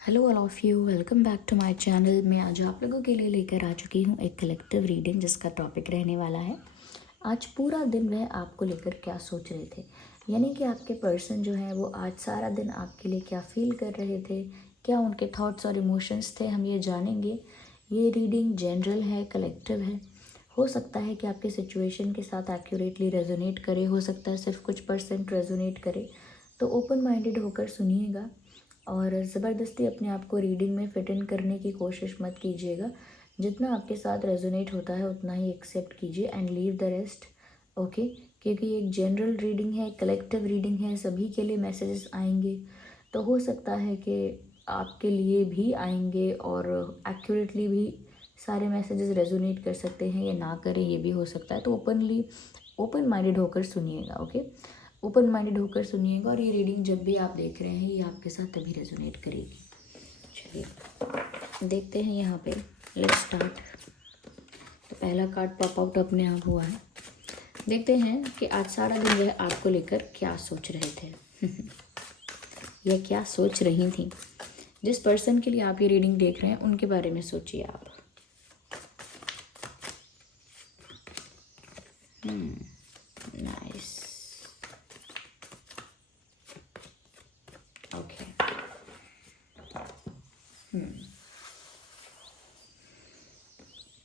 Hello all of you, welcome back to my channel. मैं आज आप लोगों के लिए लेकर आ चुकी हूँ एक कलेक्टिव रीडिंग जिसका टॉपिक रहने वाला है आज पूरा दिन वह आपको लेकर क्या सोच रहे थे। यानी कि आपके पर्सन जो है वो आज सारा दिन आपके लिए क्या फील कर रहे थे, क्या उनके थॉट्स और इमोशंस थे, हम ये जानेंगे। ये रीडिंग जनरल है, कलेक्टिव है। हो सकता है कि आपके सिचुएशन के साथ एक्यूरेटली रेजोनेट करे, हो सकता है सिर्फ कुछ परसेंट रेजोनेट करे। तो ओपन माइंडेड होकर सुनिएगा और ज़बरदस्ती अपने आप को रीडिंग में फिट इन करने की कोशिश मत कीजिएगा। जितना आपके साथ रेजोनेट होता है उतना ही एक्सेप्ट कीजिए and leave the rest. Okay, क्योंकि एक जनरल रीडिंग है, कलेक्टिव रीडिंग है, सभी के लिए मैसेजेस आएंगे। तो हो सकता है कि आपके लिए भी आएंगे और एक्यूरेटली भी सारे मैसेजेस रेजोनेट कर सकते हैं या ना करें, ये भी हो सकता है। तो ओपन माइंडेड होकर सुनिएगा। ओके, ओपन माइंडेड होकर सुनिएगा और ये रीडिंग जब भी आप देख रहे हैं ये आपके साथ तभी रेजोनेट करेगी। चलिए देखते हैं यहाँ पे। Let's start. तो पहला कार्ड पॉप आउट अपने आप हुआ है। देखते हैं कि आज सारा दिन वह आपको लेकर क्या सोच रहे थे या क्या सोच रही थी। जिस पर्सन के लिए आप ये रीडिंग देख रहे हैं उनके बारे में सोचिए आप। Nice. Okay.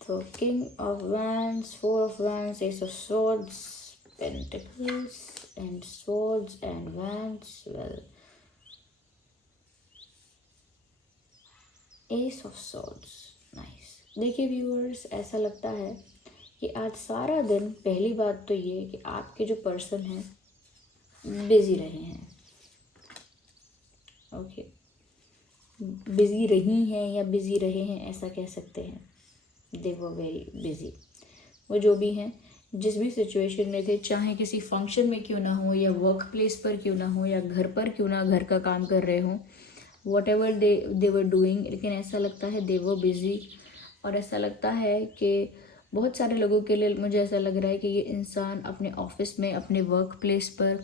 So King of Wands, Four of Wands, Ace of Swords, Pentacles and Swords and Wands. Well, Ace of Swords, nice. देखिए व्यूअर्स, ऐसा लगता है कि आज सारा दिन, पहली बात तो ये कि आपके जो पर्सन हैं बिजी रहे हैं। ओके, बिजी रही हैं या बिजी रहे हैं ऐसा कह सकते हैं। दे वर वेरी बिजी। वो जो भी हैं, जिस भी सिचुएशन में थे, चाहे किसी फंक्शन में क्यों ना हो या वर्क प्लेस पर क्यों ना हो या घर पर क्यों ना घर का काम कर रहे हों, what ever they were doing, लेकिन ऐसा लगता है दे वर बिजी। और ऐसा लगता है कि बहुत सारे लोगों के लिए मुझे ऐसा लग रहा है कि ये इंसान अपने ऑफिस में, अपने वर्क प्लेस पर,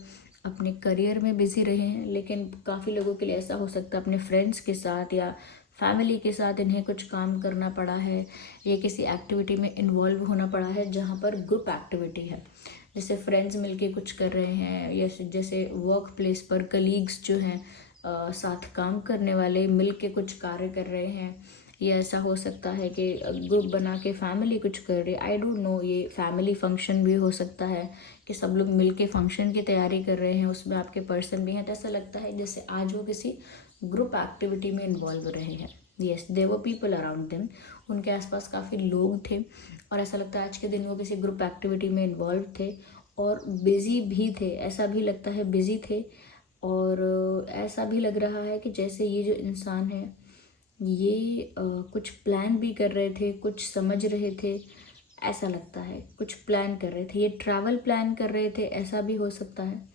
अपने करियर में बिजी रहे हैं। लेकिन काफ़ी लोगों के लिए ऐसा हो सकता है अपने फ्रेंड्स के साथ या फैमिली के साथ इन्हें कुछ काम करना पड़ा है या किसी एक्टिविटी में इन्वॉल्व होना पड़ा है जहाँ पर ग्रुप एक्टिविटी है। जैसे फ्रेंड्स मिलके कुछ कर रहे हैं या जैसे वर्क प्लेस पर कलीग्स जो हैं साथ काम करने वाले मिल के कुछ कार्य कर रहे हैं। या ऐसा हो सकता है कि ग्रुप बना के फैमिली कुछ कर रही है। आई डोंट नो, ये फैमिली फंक्शन भी हो सकता है कि सब लोग मिल के फंक्शन की तैयारी कर रहे हैं, उसमें आपके पर्सन भी हैं। तो ऐसा लगता है जैसे आज वो किसी ग्रुप एक्टिविटी में इन्वॉल्व रहे हैं। Yes, there were people around them. उनके आसपास काफ़ी लोग थे और ऐसा लगता है आज के दिन वो किसी ग्रुप एक्टिविटी में इन्वॉल्व थे और बिजी भी थे। ऐसा भी लगता है बिजी थे और ऐसा भी लग रहा है कि जैसे ये जो इंसान है ये कुछ प्लान भी कर रहे थे, कुछ समझ रहे थे। ऐसा लगता है कुछ प्लान कर रहे थे, ये ट्रैवल प्लान कर रहे थे, ऐसा भी हो सकता है।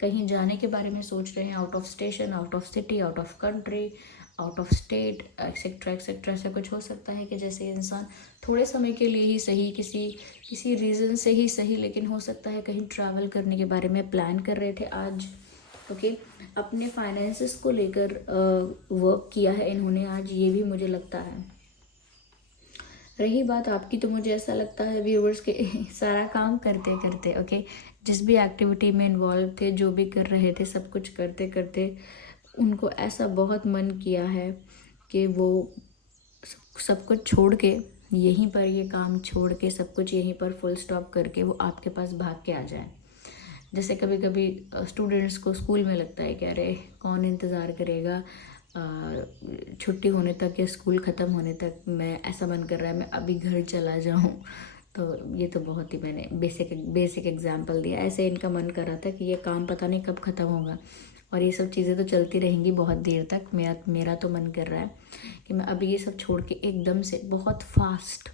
कहीं जाने के बारे में सोच रहे हैं, out of station, out of city, out of country, out of state, etcetera etcetera. ऐसा कुछ हो सकता है कि जैसे इंसान थोड़े समय के लिए ही सही, किसी रीज़न से ही सही, लेकिन हो सकता है कहीं ट्रैवल करने के बारे में प्लान कर रहे थे आज। ओके, अपने फाइनेंसेस को लेकर वर्क किया है इन्होंने आज, ये भी मुझे लगता है। रही बात आपकी, तो मुझे ऐसा लगता है व्यूवर्स के सारा काम करते करते, ओके, जिस भी एक्टिविटी में इन्वॉल्व थे, जो भी कर रहे थे, सब कुछ करते करते उनको ऐसा बहुत मन किया है कि वो सब कुछ छोड़ के, यहीं पर ये काम छोड़ के, सब कुछ यहीं पर फुल स्टॉप करके वो आपके पास भाग के आ जाए। जैसे कभी कभी स्टूडेंट्स को स्कूल में लगता है कि अरे कौन इंतज़ार करेगा छुट्टी होने तक या स्कूल ख़त्म होने तक, मैं ऐसा मन कर रहा है मैं अभी घर चला जाऊं। तो ये तो बहुत ही मैंने बेसिक एग्जांपल दिया। ऐसे इनका मन कर रहा था कि ये काम पता नहीं कब ख़त्म होगा और ये सब चीज़ें तो चलती रहेंगी बहुत देर तक। मेरा तो मन कर रहा है कि मैं अभी ये सब छोड़ के एकदम से बहुत फास्ट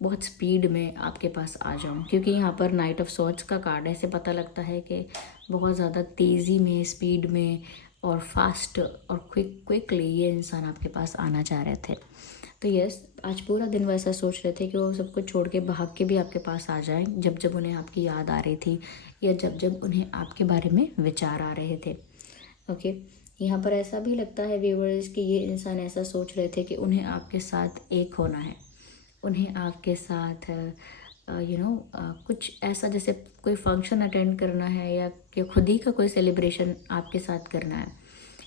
बहुत स्पीड में आपके पास आ जाऊं। क्योंकि यहाँ पर नाइट ऑफ सॉर्ड्स का कार्ड है, ऐसे पता लगता है कि बहुत ज़्यादा तेज़ी में, स्पीड में और फास्ट और क्विकली ये इंसान आपके पास आना चाह रहे थे। तो यस, आज पूरा दिन वैसा सोच रहे थे कि वो सब कुछ छोड़ के भाग के भी आपके पास आ जाएं जब जब उन्हें आपकी याद आ रही थी या जब जब उन्हें आपके बारे में विचार आ रहे थे। ओके, यहाँ पर ऐसा भी लगता है व्यूअर्स कि ये इंसान ऐसा सोच रहे थे कि उन्हें आपके साथ एक होना है, उन्हें आपके साथ कुछ ऐसा जैसे कोई फंक्शन अटेंड करना है या कि खुद ही का कोई सेलिब्रेशन आपके साथ करना है।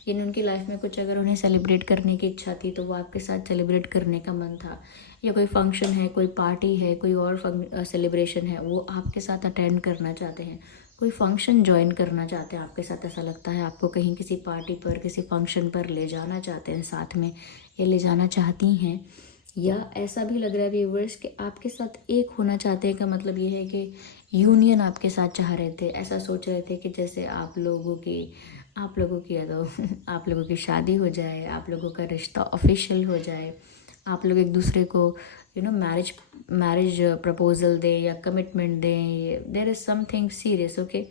यानी उनकी लाइफ में कुछ अगर उन्हें सेलिब्रेट करने की इच्छा थी तो वो आपके साथ सेलिब्रेट करने का मन था, या कोई फंक्शन है, कोई पार्टी है, कोई और सेलिब्रेशन है, वो आपके साथ अटेंड करना चाहते हैं, कोई फंक्शन ज्वाइन करना चाहते हैं आपके साथ। ऐसा लगता है आपको कहीं किसी पार्टी पर, किसी फंक्शन पर ले जाना चाहते हैं साथ में, या ले जाना चाहती हैं। या ऐसा भी लग रहा है व्यूवर्स कि आपके साथ एक होना चाहते हैं, का मतलब ये है कि यूनियन आपके साथ चाह रहे थे। ऐसा सोच रहे थे कि जैसे आप लोगों की आप लोगों की शादी हो जाए, आप लोगों का रिश्ता ऑफिशियल हो जाए, आप लोग एक दूसरे को मैरिज प्रपोजल दें या कमिटमेंट दें, there is something serious. Okay,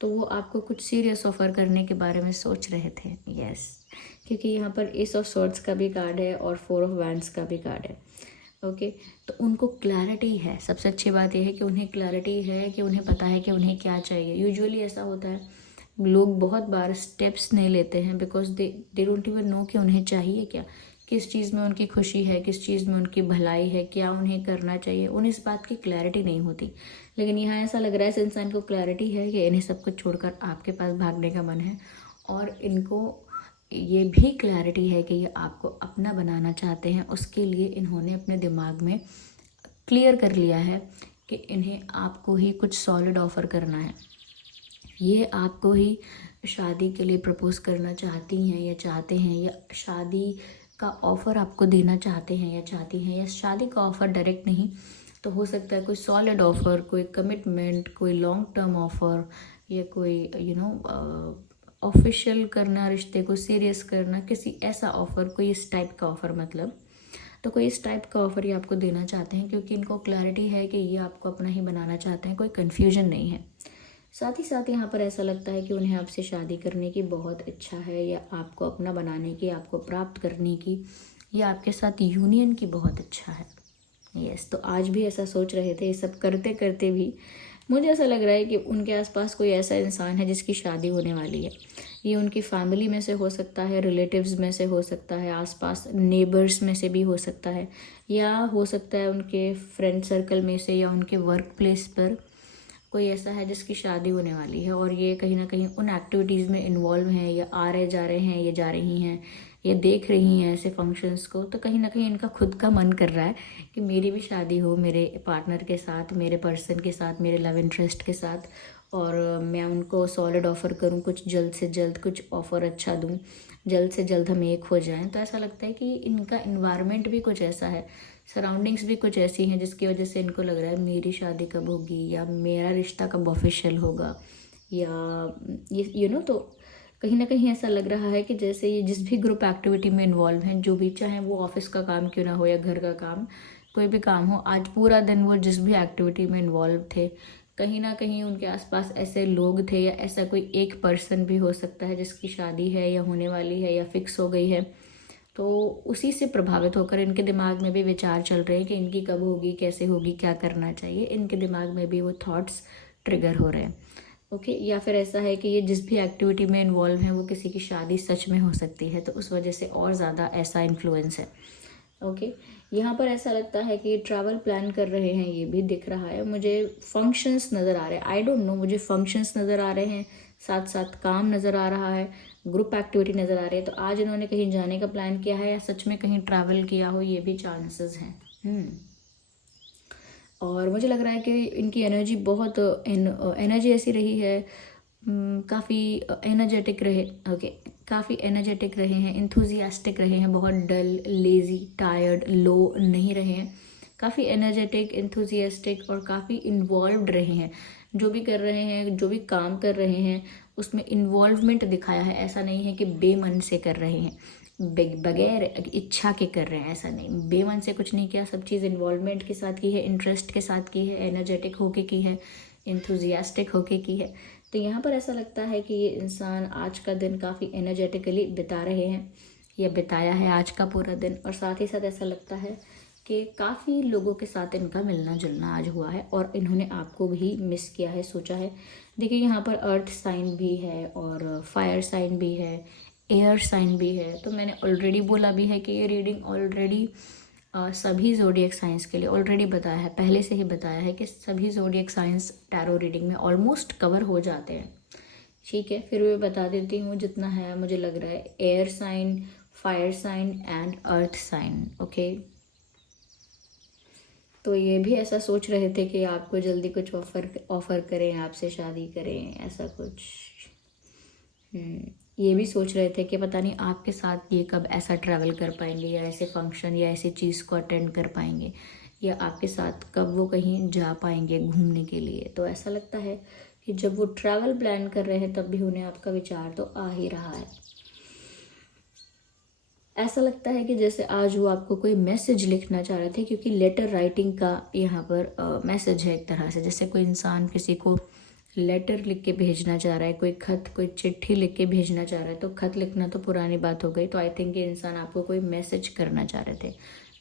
तो वो आपको कुछ सीरियस ऑफर करने के बारे में सोच रहे थे। यस, क्योंकि यहाँ पर एस ऑफ सॉर्ड्स का भी कार्ड है और 4 ऑफ वैंड्स का भी कार्ड है। ओके, तो उनको क्लैरिटी है। सबसे अच्छी बात यह है कि उन्हें क्लैरिटी है, कि उन्हें पता है कि उन्हें क्या चाहिए। यूजुअली ऐसा होता है, लोग बहुत बार स्टेप्स नहीं लेते हैं because they don't even know कि उन्हें चाहिए क्या, किस चीज़ में उनकी खुशी है, किस चीज़ में उनकी भलाई है, क्या उन्हें करना चाहिए, उन्हें इस बात की क्लैरिटी नहीं होती। लेकिन यहाँ ऐसा लग रहा है इस इंसान को क्लैरिटी है कि इन्हें सब कुछ छोड़कर आपके पास भागने का मन है, और इनको ये भी क्लैरिटी है कि ये आपको अपना बनाना चाहते हैं। उसके लिए इन्होंने अपने दिमाग में क्लियर कर लिया है कि इन्हें आपको ही कुछ सॉलिड ऑफ़र करना है। ये आपको ही शादी के लिए प्रपोज करना चाहती हैं या चाहते हैं, या शादी का ऑफ़र आपको देना चाहते हैं या चाहती हैं, या शादी का ऑफ़र डायरेक्ट नहीं तो हो सकता है कोई सॉलिड ऑफ़र, कोई कमिटमेंट, कोई लॉन्ग टर्म ऑफ़र, या कोई ऑफिशियल करना, रिश्ते को सीरियस करना, किसी ऐसा ऑफ़र, कोई इस टाइप का ऑफ़र, मतलब तो कोई इस टाइप का ऑफ़र ये आपको देना चाहते हैं, क्योंकि इनको क्लैरिटी है कि ये आपको अपना ही बनाना चाहते हैं, कोई कन्फ्यूजन नहीं है। साथ ही साथ यहाँ पर ऐसा लगता है कि उन्हें आपसे शादी करने की बहुत इच्छा है, या आपको अपना बनाने की, आपको प्राप्त करने की, या आपके साथ यूनियन की बहुत इच्छा है। यस, तो आज भी ऐसा सोच रहे थे। ये सब करते करते भी मुझे ऐसा लग रहा है कि उनके आसपास कोई ऐसा इंसान है जिसकी शादी होने वाली है। ये उनकी फैमिली में से हो सकता है, रिलेटिव्स में से हो सकता है, आसपास नेबर्स में से भी हो सकता है, या हो सकता है उनके फ्रेंड सर्कल में से, या उनके वर्क प्लेस पर कोई ऐसा है जिसकी शादी होने वाली है, और ये कहीं ना कहीं उन एक्टिविटीज़ में इन्वॉल्व हैं, या आ रहे जा रहे हैं, ये जा रही हैं, ये देख रही हैं ऐसे फंक्शंस को। तो कहीं ना कहीं इनका खुद का मन कर रहा है कि मेरी भी शादी हो, मेरे पार्टनर के साथ, मेरे पर्सन के साथ, मेरे लव इंटरेस्ट के साथ, और मैं उनको सॉलिड ऑफ़र करूं, कुछ जल्द से जल्द कुछ ऑफ़र अच्छा दूं, जल्द से जल्द हम एक हो जाएं। तो ऐसा लगता है कि इनका इन्वायरमेंट भी कुछ ऐसा है, सराउंडिंग्स भी कुछ ऐसी हैं जिसकी वजह से इनको लग रहा है मेरी शादी कब होगी, या मेरा रिश्ता कब ऑफिशियल होगा, या ये तो कहीं ना कहीं ऐसा लग रहा है कि जैसे ये जिस भी ग्रुप एक्टिविटी में इन्वॉल्व हैं, जो भी, चाहे वो ऑफिस का काम क्यों ना हो या घर का काम, कोई भी काम हो, आज पूरा दिन वो जिस भी एक्टिविटी में इन्वॉल्व थे, कहीं ना कहीं उनके आसपास ऐसे लोग थे, या ऐसा कोई एक पर्सन भी हो सकता है जिसकी शादी है, या होने वाली है, या फिक्स हो गई है। तो उसी से प्रभावित होकर इनके दिमाग में भी विचार चल रहे हैं कि इनकी कब होगी, कैसे होगी, क्या करना चाहिए। इनके दिमाग में भी वो थॉट्स ट्रिगर हो रहे हैं। ओके, या फिर ऐसा है कि ये जिस भी एक्टिविटी में इन्वॉल्व हैं वो किसी की शादी सच में हो सकती है, तो उस वजह से और ज़्यादा ऐसा इन्फ्लुएंस है। ओके, यहाँ पर ऐसा लगता है कि ट्रैवल प्लान कर रहे हैं, ये भी दिख रहा है मुझे। फंक्शंस नज़र आ रहे हैं, आई डोंट नो, मुझे फंक्शंस नज़र आ रहे हैं, साथ साथ काम नज़र आ रहा है, ग्रुप एक्टिविटी नज़र आ रही है। तो आज इन्होंने कहीं जाने का प्लान किया है, या सच में कहीं ट्रैवल किया हो, ये भी चांसेस हैं। और मुझे लग रहा है कि इनकी एनर्जी बहुत एनर्जी ऐसी रही है, काफ़ी एनर्जेटिक रहे। ओके, काफ़ी एनर्जेटिक रहे हैं, इंथुजियास्टिक रहे हैं, बहुत डल, लेज़ी, टायर्ड, लो नहीं रहे हैं। काफ़ी एनर्जेटिक, इंथुजियास्टिक और काफ़ी इन्वॉल्व्ड रहे हैं। जो भी कर रहे हैं, जो भी काम कर रहे हैं, उसमें इन्वॉल्वमेंट दिखाया है। ऐसा नहीं है कि बेमन से कर रहे हैं, बगैर इच्छा के कर रहे हैं, ऐसा नहीं, बेमन से कुछ नहीं किया, सब चीज़ इन्वॉल्वमेंट के साथ की है, इंटरेस्ट के साथ की है, एनर्जेटिक होके की है, इंथुजियास्टिक होके की है। तो यहाँ पर ऐसा लगता है कि ये इंसान आज का दिन काफ़ी एनर्जेटिकली बिता रहे हैं, या बिताया है आज का पूरा दिन। और साथ ही साथ ऐसा लगता है कि काफ़ी लोगों के साथ इनका मिलना जुलना आज हुआ है, और इन्होंने आपको भी मिस किया है, सोचा है। देखिए, यहाँ पर अर्थ साइन भी है और फायर साइन भी है, एयर साइन भी है। तो मैंने ऑलरेडी बोला भी है कि ये रीडिंग ऑलरेडी सभी ज़ोडिएक साइंस के लिए ऑलरेडी बताया है, पहले से ही बताया है कि सभी ज़ोडिएक साइंस टैरो रीडिंग में ऑलमोस्ट कवर हो जाते हैं। ठीक है, फिर मैं बता देती हूँ जितना है मुझे लग रहा है। Air sign, fire sign and earth sign. Okay, तो ये भी ऐसा सोच रहे थे कि आपको जल्दी कुछ ऑफ़र करें, आपसे शादी करें, ऐसा कुछ। ये भी सोच रहे थे कि पता नहीं आपके साथ ये कब ऐसा ट्रैवल कर पाएंगे, या ऐसे फंक्शन या ऐसी चीज़ को अटेंड कर पाएंगे, या आपके साथ कब वो कहीं जा पाएंगे घूमने के लिए। तो ऐसा लगता है कि जब वो ट्रैवल प्लान कर रहे हैं तब भी उन्हें आपका विचार तो आ ही रहा है। ऐसा लगता है कि जैसे आज वो आपको कोई मैसेज लिखना चाह रहे थे, क्योंकि लेटर राइटिंग का यहाँ पर मैसेज है एक तरह से। जैसे कोई इंसान किसी को लेटर लिख के भेजना चाह रहा है, कोई खत, कोई चिट्ठी लिख के भेजना चाह रहा है। तो खत लिखना तो पुरानी बात हो गई, तो आई थिंक ये इंसान आपको कोई मैसेज करना चाह रहे थे।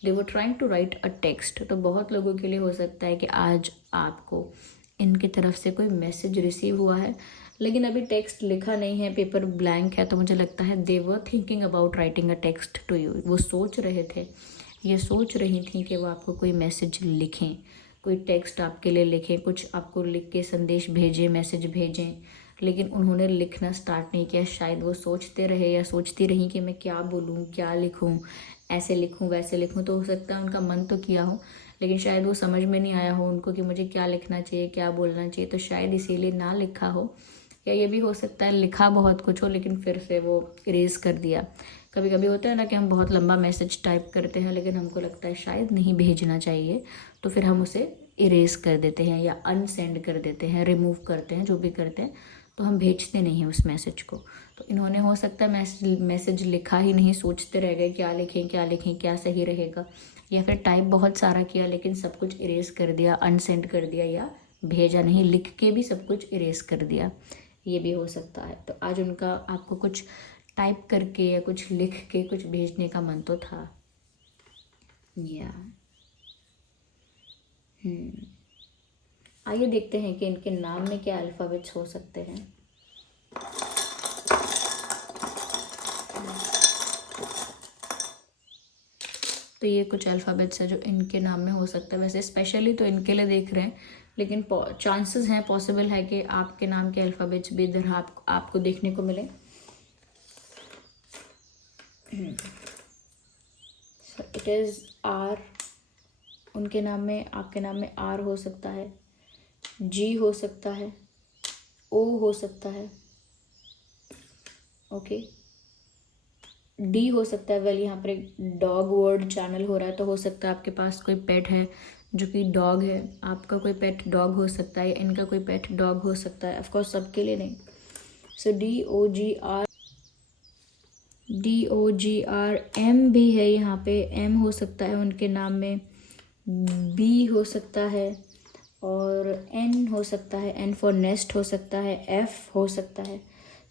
They were trying to write a text. तो बहुत लोगों के लिए हो सकता है कि आज आपको इनकी तरफ से कोई मैसेज रिसीव हुआ है, लेकिन अभी टेक्स्ट लिखा नहीं है, पेपर ब्लैंक है। तो मुझे लगता है they were thinking about writing a text to you. वो सोच रहे थे, ये सोच रही थी कि वो आपको कोई मैसेज लिखें, कोई टेक्स्ट आपके लिए लिखें, कुछ आपको लिख के संदेश भेजें, मैसेज भेजें, लेकिन उन्होंने लिखना स्टार्ट नहीं किया। शायद वो सोचते रहे या सोचती रही कि मैं क्या बोलूँ, क्या लिखूँ, ऐसे लिखूँ, वैसे लिखूँ। तो हो सकता है उनका मन तो किया हो, लेकिन शायद वो समझ में नहीं आया हो उनको कि मुझे क्या लिखना चाहिए, क्या बोलना चाहिए। तो शायद इसीलिए ना लिखा हो, या ये भी हो सकता है लिखा बहुत कुछ हो लेकिन फिर से वो इरेज कर दिया। कभी कभी होता है ना कि हम बहुत लंबा मैसेज टाइप करते हैं, लेकिन हमको लगता है शायद नहीं भेजना चाहिए, तो फिर हम उसे इरेज कर देते हैं या अनसेंड कर देते हैं, रिमूव करते हैं, जो भी करते हैं। तो हम भेजते नहीं हैं उस मैसेज को। तो इन्होंने हो सकता है मैसेज लिखा ही नहीं, सोचते रह गए क्या लिखें, क्या लिखें, क्या सही रहेगा, या फिर टाइप बहुत सारा किया लेकिन सब कुछ इरेज कर दिया, अनसेंड कर दिया, या भेजा नहीं, लिख के भी सब कुछ इरेज कर दिया। ये भी हो सकता है। तो आज उनका आपको कुछ टाइप करके या कुछ लिख के कुछ भेजने का मन तो था। या आइए देखते हैं कि इनके नाम में क्या अल्फ़ाबेट्स हो सकते हैं। तो ये कुछ अल्फ़ाबेट्स है जो इनके नाम में हो सकता है। वैसे स्पेशली तो इनके लिए देख रहे हैं, लेकिन चांसेस हैं, पॉसिबल है कि आपके नाम के अल्फ़ाबेट्स भी इधर आपको देखने को मिले। It is R. उनके नाम में, आपके नाम में आर हो सकता है, जी हो सकता है, ओ हो सकता है, ओके, डी हो सकता है। वेल, यहाँ पर एक डॉग वर्ड चैनल हो रहा है, तो हो सकता है आपके पास कोई पेट है जो कि डॉग है, आपका कोई पेट डॉग हो सकता है, इनका कोई पेट डॉग हो सकता है। ऑफकोर्स सबके लिए नहीं। सो DOGR एम भी है यहाँ पे, एम हो सकता है उनके नाम में, बी हो सकता है, और एन हो सकता है, एन फॉर नेस्ट हो सकता है, एफ हो सकता है।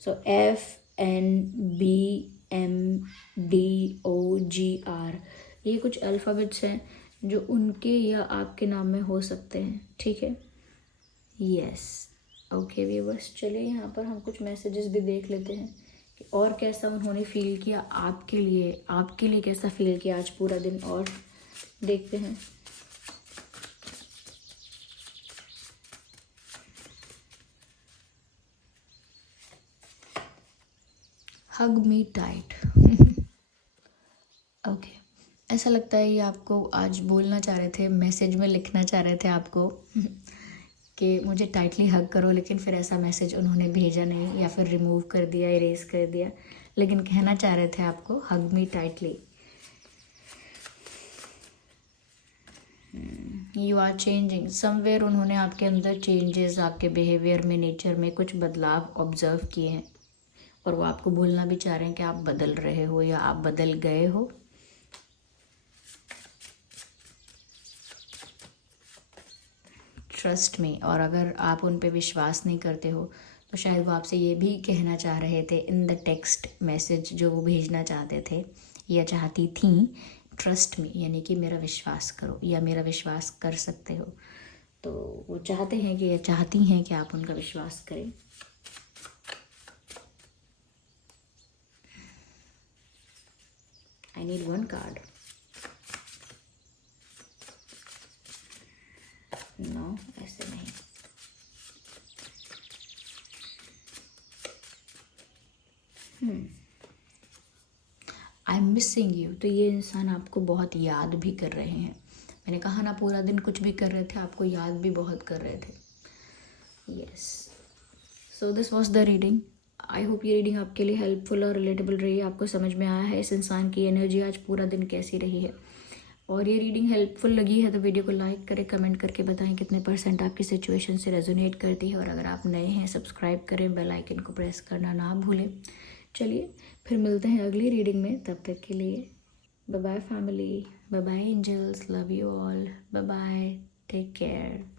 सो FNBMDOGR, ये कुछ अल्फ़ाबेट्स हैं जो उनके या आपके नाम में हो सकते हैं। ठीक है, यस, ओके व्यूअर्स, चलिए यहाँ पर हम कुछ मैसेजेस भी देख लेते हैं कि और कैसा उन्होंने फील किया आपके लिए कैसा फील किया आज पूरा दिन, और देखते हैं। हग मी टाइट। ओके, ऐसा लगता है ये आपको आज बोलना चाह रहे थे, मैसेज में लिखना चाह रहे थे आपको कि मुझे टाइटली हग करो, लेकिन फिर ऐसा मैसेज उन्होंने भेजा नहीं, या फिर रिमूव कर दिया, इरेज कर दिया, लेकिन कहना चाह रहे थे आपको hug me tightly. You are changing somewhere. उन्होंने आपके अंदर चेंजेस, आपके बिहेवियर में, नेचर में कुछ बदलाव ऑब्जर्व किए हैं, और वो आपको बोलना भी चाह रहे हैं कि आप बदल रहे हो या आप बदल गए हो। ट्रस्ट में। और अगर आप उन पे विश्वास नहीं करते हो तो शायद वो आपसे ये भी कहना चाह रहे थे इन द टेक्स्ट मैसेज जो वो भेजना चाहते थे या चाहती थी, ट्रस्ट में, यानी कि मेरा विश्वास करो या मेरा विश्वास कर सकते हो। तो वो चाहते हैं कि, या चाहती हैं कि आप उनका विश्वास करें। I need one card. No, ऐसे नहीं. I am missing you. तो ये इंसान आपको बहुत याद भी कर रहे हैं. मैंने कहा ना, पूरा दिन कुछ भी कर रहे थे, आपको याद भी बहुत कर रहे थे. Yes. So this was the reading. I hope ये रीडिंग आपके लिए हेल्पफुल और रिलेटेबल रही है. आपको समझ में आया है इस इंसान की एनर्जी आज पूरा दिन कैसी रही है. और ये रीडिंग हेल्पफुल लगी है तो वीडियो को लाइक करें, कमेंट करके बताएं कितने % आपकी सिचुएशन से रेजोनेट करती है. और अगर आप नए हैं, सब्सक्राइब करें, बेल आइकन को प्रेस करना ना भूलें. चलिए फिर मिलते हैं अगली रीडिंग में. तब तक के लिए bye bye family, bye bye angels, love you all, bye bye, take care.